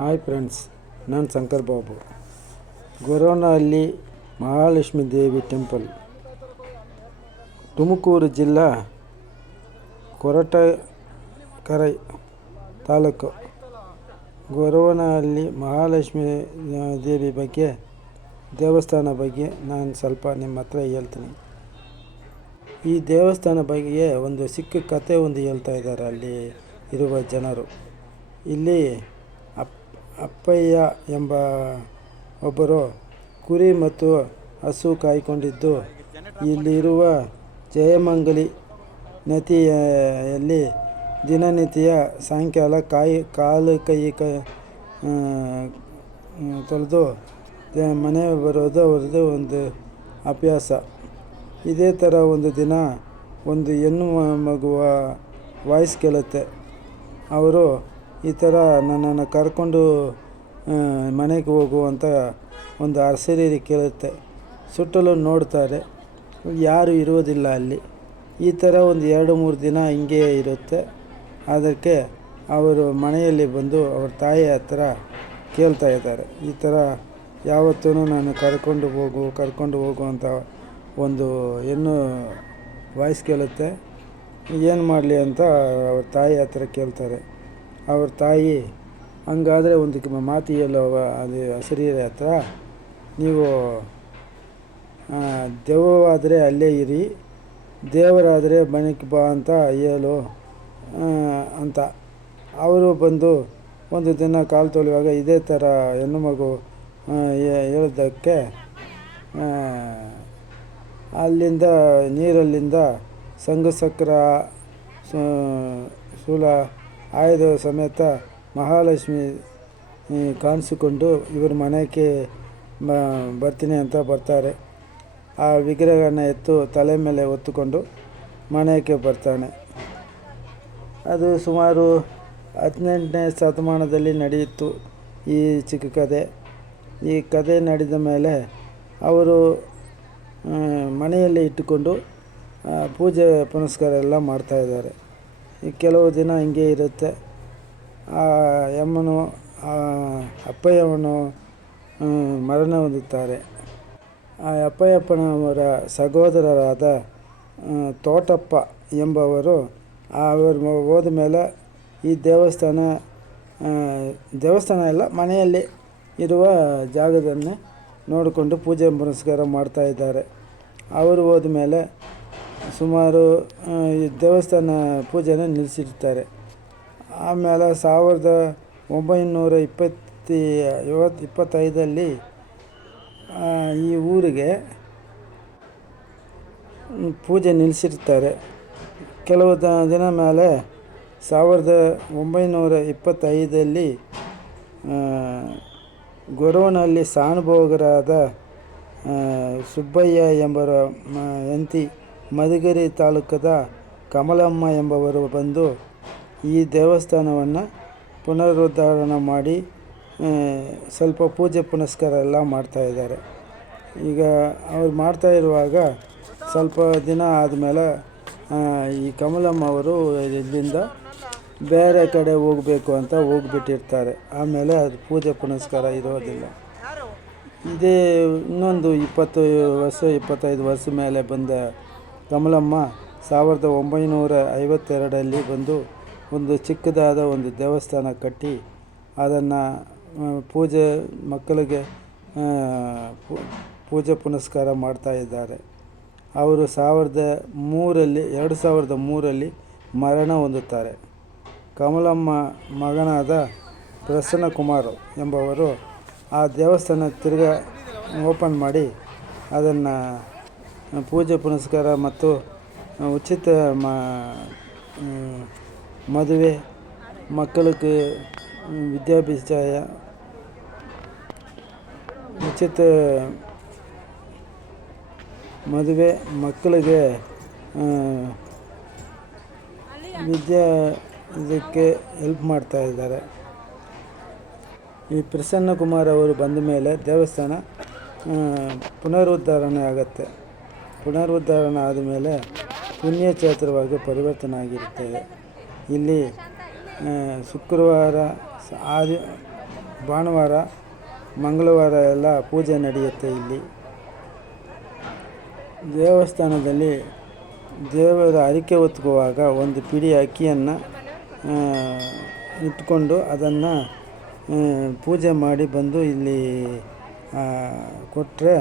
Hi friends, ನಾನು ಶಂಕರ್ ಬಾಬು. ಗೊರವನಹಳ್ಳಿ ಮಹಾಲಕ್ಷ್ಮೀ ದೇವಿ temple, Tumakuru ಜಿಲ್ಲಾ ಕೊರಟಗೆರೆ ತಾಲೂಕು. ಗೊರವನಹಳ್ಳಿ ಮಹಾಲಕ್ಷ್ಮೀ ದೇವಿ ಬಗ್ಗೆ, ದೇವಸ್ಥಾನ ಬಗ್ಗೆ ನಾನು ಸ್ವಲ್ಪ ನಿಮ್ಮ ಹತ್ರ ಹೇಳ್ತೀನಿ. ಈ ದೇವಸ್ಥಾನ ಬಗ್ಗೆ ಒಂದು ಚಿಕ್ಕ ಕತೆ ಹೇಳ್ತಾ ಇದ್ದಾರೆ ಅಲ್ಲಿ ಇರುವ ಜನರು. ಇಲ್ಲಿ ಅಪ್ಪಯ್ಯ ಎಂಬ ಒಬ್ಬರು ಕುರಿ ಮತ್ತು ಹಸು ಕಾಯ್ಕೊಂಡಿದ್ದು ಇಲ್ಲಿರುವ ಜಯಮಂಗಲಿ ನದಿಯಲ್ಲಿ ದಿನನಿತ್ಯ ಸಾಯಂಕಾಲ ಕಾಲು ಕೈ ತೊಳೆದು ಮನೆ ಬರೋದು ಅವ್ರದ್ದು ಒಂದು ಅಭ್ಯಾಸ. ಇದೇ ಥರ ಒಂದು ದಿನ ಒಂದು ಹೆಣ್ಣು ಮಗುವ ವಾಯ್ಸ್ ಕೇಳುತ್ತೆ. ಅವರು ಈ ಥರ ನನ್ನನ್ನು ಕರ್ಕೊಂಡು ಮನೆಗೆ ಹೋಗು ಅಂತ ಒಂದು ಅರಸರಿ ಕೇಳುತ್ತೆ. ಸುತ್ತಲೂ ನೋಡ್ತಾರೆ, ಯಾರು ಇರೋದಿಲ್ಲ ಅಲ್ಲಿ. ಈ ಥರ ಒಂದು 2-3 ದಿನ ಹಿಂಗೆ ಇರುತ್ತೆ. ಅದಕ್ಕೆ ಅವರು ಮನೆಯಲ್ಲಿ ಬಂದು ಅವ್ರ ತಾಯಿ ಹತ್ರ ಕೇಳ್ತಾ ಇದ್ದಾರೆ, ಈ ಥರ ಯಾವತ್ತೂ ನಾನು ಕರ್ಕೊಂಡು ಹೋಗು ಅಂತ ಒಂದು ಹೆಣ್ಣು ವಾಯ್ಸ್ ಕೇಳುತ್ತೆ. ಏನು ಮಾಡಲಿ ಅಂತ ಅವ್ರ ತಾಯಿ ಹತ್ರ ಕೇಳ್ತಾರೆ. ಅವ್ರ ತಾಯಿ, ಹಂಗಾದರೆ ಒಂದು ಮಾತು ಹೇಳೋ ಅದು ಹಸಿರಿಯರ ಹತ್ರ, ನೀವು ದೆವ್ವವಾದರೆ ಅಲ್ಲೇ ಇರಿ, ದೇವರಾದರೆ ಮನೆಗೆ ಬಾ ಅಂತ ಹೇಳು ಅಂತ. ಅವರು ಬಂದು ಒಂದು ದಿನ ಕಾಲು ತೊಳೆಯುವಾಗ ಇದೇ ಥರ ಹೆಣ್ಣು ಮಗು ಹೇಳೋದಕ್ಕೆ ಅಲ್ಲಿಂದ ನೀರಲ್ಲಿಂದ ಸಂಘಸಕ್ರ ಶೂಲ ಆಯುಧ ಸಮೇತ ಮಹಾಲಕ್ಷ್ಮಿ ಕಾಣಿಸಿಕೊಂಡು ಇವ್ರ ಮನೆಗೆ ಬರ್ತೀನಿ ಅಂತ ಬರ್ತಾರೆ. ಆ ವಿಗ್ರಹನ ಎತ್ತು ತಲೆ ಮೇಲೆ ಹೊತ್ತುಕೊಂಡು ಮನೆಗೆ ಬರ್ತಾನೆ. ಅದು ಸುಮಾರು 18ನೇ ಶತಮಾನದಲ್ಲಿ ನಡೆಯಿತು ಈ ಚಿಕ್ಕ ಕಥೆ. ಈ ಕಥೆ ನಡೆದ ಮೇಲೆ ಅವರು ಮನೆಯಲ್ಲೇ ಇಟ್ಟುಕೊಂಡು ಪೂಜೆ ಪುನಸ್ಕಾರ ಎಲ್ಲ ಮಾಡ್ತಾಯಿದ್ದಾರೆ. ಈ ಕೆಲವು ದಿನ ಹಿಂಗೆ ಇರುತ್ತೆ. ಆ ಅಪ್ಪಯ್ಯಮ್ಮನು ಮರಣ ಹೊಂದುತ್ತಾರೆ. ಆ ಅಪ್ಪಯ್ಯಪ್ಪನವರ ಸಹೋದರರಾದ ತೋಟಪ್ಪ ಎಂಬವರು ಅವರು ಹೋದ ಮೇಲೆ ಈ ದೇವಸ್ಥಾನ ಎಲ್ಲ ಮನೆಯಲ್ಲಿ ಇರುವ ಜಾಗದನ್ನೇ ನೋಡಿಕೊಂಡು ಪೂಜೆ ಪುನಸ್ಕಾರ ಮಾಡ್ತಾಯಿದ್ದಾರೆ. ಅವರು ಹೋದ ಮೇಲೆ ಸುಮಾರು ಈ ದೇವಸ್ಥಾನ ಪೂಜೆನ ನಿಲ್ಲಿಸಿರ್ತಾರೆ. ಆಮೇಲೆ 1925 ಈ ಊರಿಗೆ ಪೂಜೆ ನಿಲ್ಲಿಸಿರ್ತಾರೆ. ಕೆಲವು ದಿನ ಮೇಲೆ 1925 ಗೊರವನಹಳ್ಳಿ ಶಾನುಭೋಗರಾದ ಸುಬ್ಬಯ್ಯ ಎಂಬರ ಹೆಂಡತಿ ಮಧುಗಿರಿ ತಾಲೂಕದ ಕಮಲಮ್ಮ ಎಂಬವರು ಬಂದು ಈ ದೇವಸ್ಥಾನವನ್ನು ಪುನರುದ್ಧಾರ ಮಾಡಿ ಸ್ವಲ್ಪ ಪೂಜೆ ಪುನಸ್ಕಾರ ಎಲ್ಲ ಮಾಡ್ತಾಯಿದ್ದಾರೆ. ಈಗ ಅವ್ರು ಮಾಡ್ತಾಯಿರುವಾಗ ಸ್ವಲ್ಪ ದಿನ ಆದಮೇಲೆ ಈ ಕಮಲಮ್ಮ ಅವರು ಇಲ್ಲಿಂದ ಬೇರೆ ಕಡೆ ಹೋಗಬೇಕು ಅಂತ ಹೋಗ್ಬಿಟ್ಟಿರ್ತಾರೆ. ಆಮೇಲೆ ಅದು ಪೂಜೆ ಪುನಸ್ಕಾರ ಇರೋದಿಲ್ಲ. ಇದೇ ಇನ್ನೊಂದು 25 ವರ್ಷ ಮೇಲೆ ಬಂದ ಕಮಲಮ್ಮ 1952 ಬಂದು ಒಂದು ಚಿಕ್ಕದಾದ ಒಂದು ದೇವಸ್ಥಾನ ಕಟ್ಟಿ ಅದನ್ನು ಮಕ್ಕಳಿಗೆ ಪೂಜೆ ಪುನಸ್ಕಾರ ಮಾಡ್ತಾಯಿದ್ದಾರೆ. ಅವರು 2003 ಮರಣ ಹೊಂದುತ್ತಾರೆ. ಕಮಲಮ್ಮ ಮಗನಾದ ಪ್ರಸನ್ನ ಕುಮಾರ್ ಎಂಬವರು ಆ ದೇವಸ್ಥಾನ ತಿರ್ಗಾ ಓಪನ್ ಮಾಡಿ ಅದನ್ನು ಪೂಜೆ ಪುನಸ್ಕಾರ ಮತ್ತು ಉಚಿತ ಮದುವೆ, ಮಕ್ಕಳಿಗೆ ವಿದ್ಯಾಭ್ಯಾಸ, ಉಚಿತ ಮದುವೆ, ಮಕ್ಕಳಿಗೆ ಇದಕ್ಕೆ ಹೆಲ್ಪ್ ಮಾಡ್ತಾಯಿದ್ದಾರೆ. ಈ ಪ್ರಸನ್ನ ಕುಮಾರ್ ಅವರು ಬಂದ ಮೇಲೆ ದೇವಸ್ಥಾನ ಪುನರುದ್ಧಾರಣೆ ಆಗುತ್ತೆ. ಪುನರುದ್ಧಾರಣೆ ಆದಮೇಲೆ ಪುಣ್ಯಕ್ಷೇತ್ರವಾಗಿ ಪರಿವರ್ತನೆ ಆಗಿರುತ್ತದೆ. ಇಲ್ಲಿ ಶುಕ್ರವಾರ ಭಾನುವಾರ ಮಂಗಳವಾರ ಎಲ್ಲ ಪೂಜೆ ನಡೆಯುತ್ತೆ ಇಲ್ಲಿ. ದೇವಸ್ಥಾನದಲ್ಲಿ ದೇವರ ಹರಕೆ ಹೊತ್ಕೊಳ್ಳುವಾಗ ಒಂದು ಪಿಡಿ ಅಕ್ಕಿಯನ್ನು ಇಟ್ಕೊಂಡು ಅದನ್ನು ಪೂಜೆ ಮಾಡಿ ಬಂದು ಇಲ್ಲಿ ಕೊಟ್ಟರೆ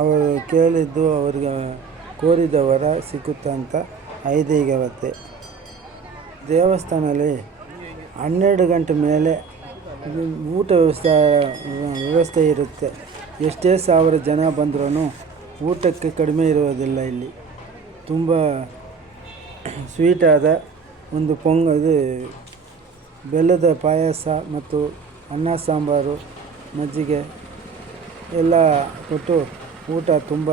ಅವರು ಕೇಳಿದ್ದು ಅವರಿಗೆ ಕೋರಿದವರ ಸಿಕ್ಕುತ್ತೆ ಅಂತ ಐದೀಗವತ್ತೆ. ದೇವಸ್ಥಾನದಲ್ಲಿ 12 ಗಂಟೆ ಮೇಲೆ ಊಟ ವ್ಯವಸ್ಥೆ ಇರುತ್ತೆ. ಎಷ್ಟೇ 1000 ಜನ ಬಂದ್ರೂ ಊಟಕ್ಕೆ ಕಡಿಮೆ ಇರುವುದಿಲ್ಲ. ಇಲ್ಲಿ ತುಂಬ ಸ್ವೀಟಾದ ಒಂದು ಇದು ಬೆಲ್ಲದ ಪಾಯಸ ಮತ್ತು ಅನ್ನ ಸಾಂಬಾರು ಮಜ್ಜಿಗೆ ಎಲ್ಲ ಕೊಟ್ಟು ಊಟ ತುಂಬ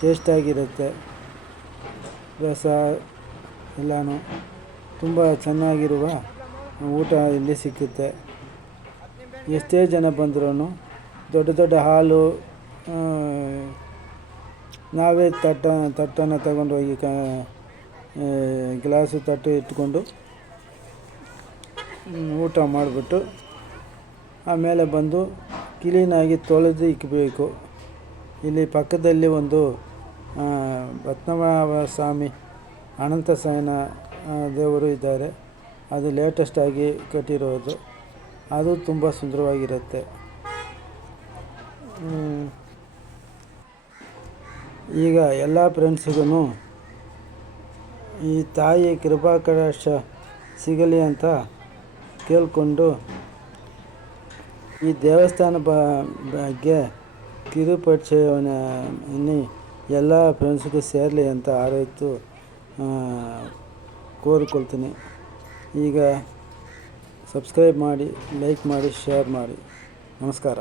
ಟೇಸ್ಟಾಗಿರುತ್ತೆ. ರಸ ಎಲ್ಲನೂ ತುಂಬ ಚೆನ್ನಾಗಿರುವ ಊಟ ಇಲ್ಲಿ ಸಿಕ್ಕುತ್ತೆ. ಎಷ್ಟೇ ಜನ ಬಂದ್ರೂ ದೊಡ್ಡ ದೊಡ್ಡ ಹಾಲು ನಾವೇ ತಟ್ಟನ್ನು ತಗೊಂಡೋಗಿ ಗ್ಲಾಸು ತಟ್ಟೆ ಇಟ್ಕೊಂಡು ಊಟ ಮಾಡಿಬಿಟ್ಟು ಆಮೇಲೆ ಬಂದು ಕ್ಲೀನಾಗಿ ತೊಳೆದು ಇಕ್ಕಬೇಕು. ಇಲ್ಲಿ ಪಕ್ಕದಲ್ಲಿ ಒಂದು ಪದ್ಮನಾಭ ಸ್ವಾಮಿ ಅನಂತಶಯನ ದೇವರು ಇದ್ದಾರೆ. ಅದು ಲೇಟೆಸ್ಟಾಗಿ ಕಟ್ಟಿರೋದು. ಅದು ತುಂಬ ಸುಂದರವಾಗಿರುತ್ತೆ. ಈಗ ಎಲ್ಲ ಫ್ರೆಂಡ್ಸಿಗೂ ಈ ತಾಯಿ ಕೃಪಾಕಟಾಕ್ಷ ಸಿಗಲಿ ಅಂತ ಕೇಳಿಕೊಂಡು ಈ ದೇವಸ್ಥಾನ ಬಗ್ಗೆ ಕಿರುಪರಿಚಯವನ್ನು ಎಲ್ಲ ಫ್ರೆಂಡ್ಸ್ಗೂ ಸೇರಲಿ ಅಂತ ಆರೈತು ಕೋರಿಕೊಳ್ತೀನಿ. ಈಗ ಸಬ್ಸ್ಕ್ರೈಬ್ ಮಾಡಿ, ಲೈಕ್ ಮಾಡಿ, ಶೇರ್ ಮಾಡಿ. ನಮಸ್ಕಾರ.